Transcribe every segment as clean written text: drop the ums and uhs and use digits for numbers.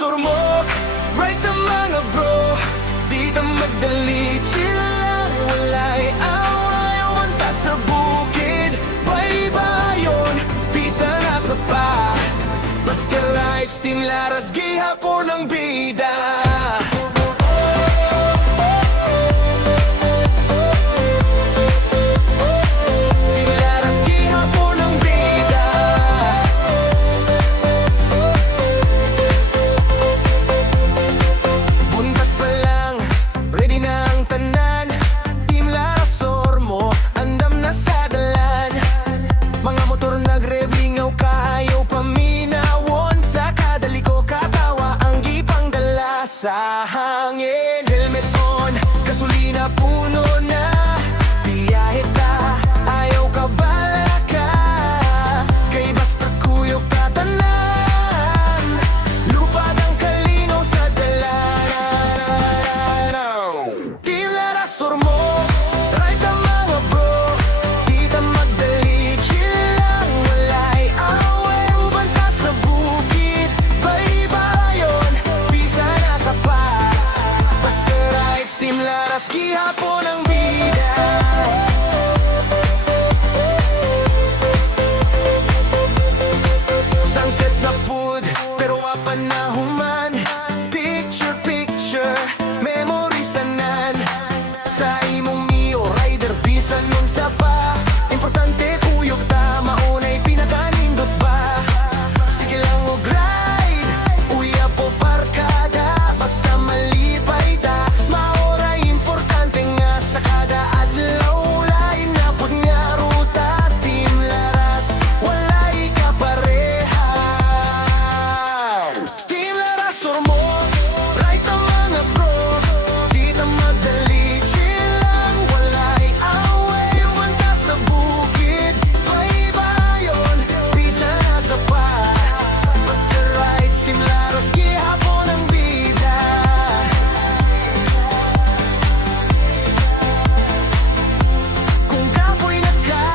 surmok, right na mga bro. Di na magdali, chill lang, wala'y away. Wanta sa bukid, baybayon, pisa na sa pa. Basta lights, team laras, gihapon ng bida. Sa hangin, helmet on, gasolina puno na. Biyahe ta, ayaw ka bala ka. Kay basta kuyog tatanan, lupad ang kalinaw sa dalan. Team Laras surmok, right ang mga bro. Di na magdali, chill lang, wala'y away. Banta sa bukid, baybayon, pisa na sa pa. Basta rights, Team Laras, gihapon ang bida. Sunset na pud, pero wapan na human. Picture, picture, memories tanan. Sa imong mio, rider, bisan nun sa pa. Importante kuyog ta, maunay pinakanindot ba. Sige lang o ride, uya po parkada. Basta malipay ta, maoray importante nga sa kada adlaw. Lain na pud nga ruta, Team Laras, wala'y kapareha. Team Laras surmok, right ang mga bro. Di na madali, chill lang, wala'y away. Wanta sa bukid, baybayon, pisa na sa pa. Basta rights, Team Laras, gihapon ang bida. Kung kapoy na ka,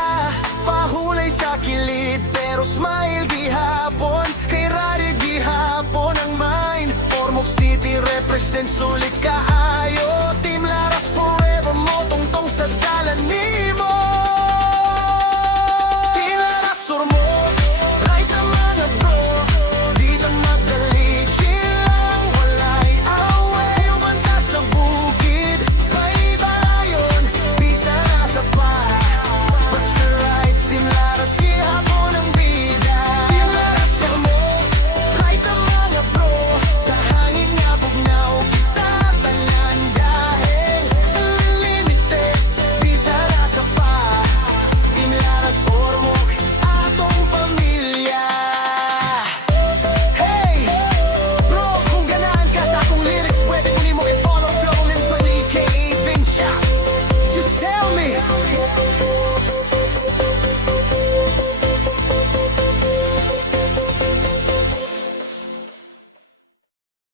pahulay sa kilid. Pero smile gihapon, kay rari gihapon ang mind. Ormoc City represent, sulit kaayo.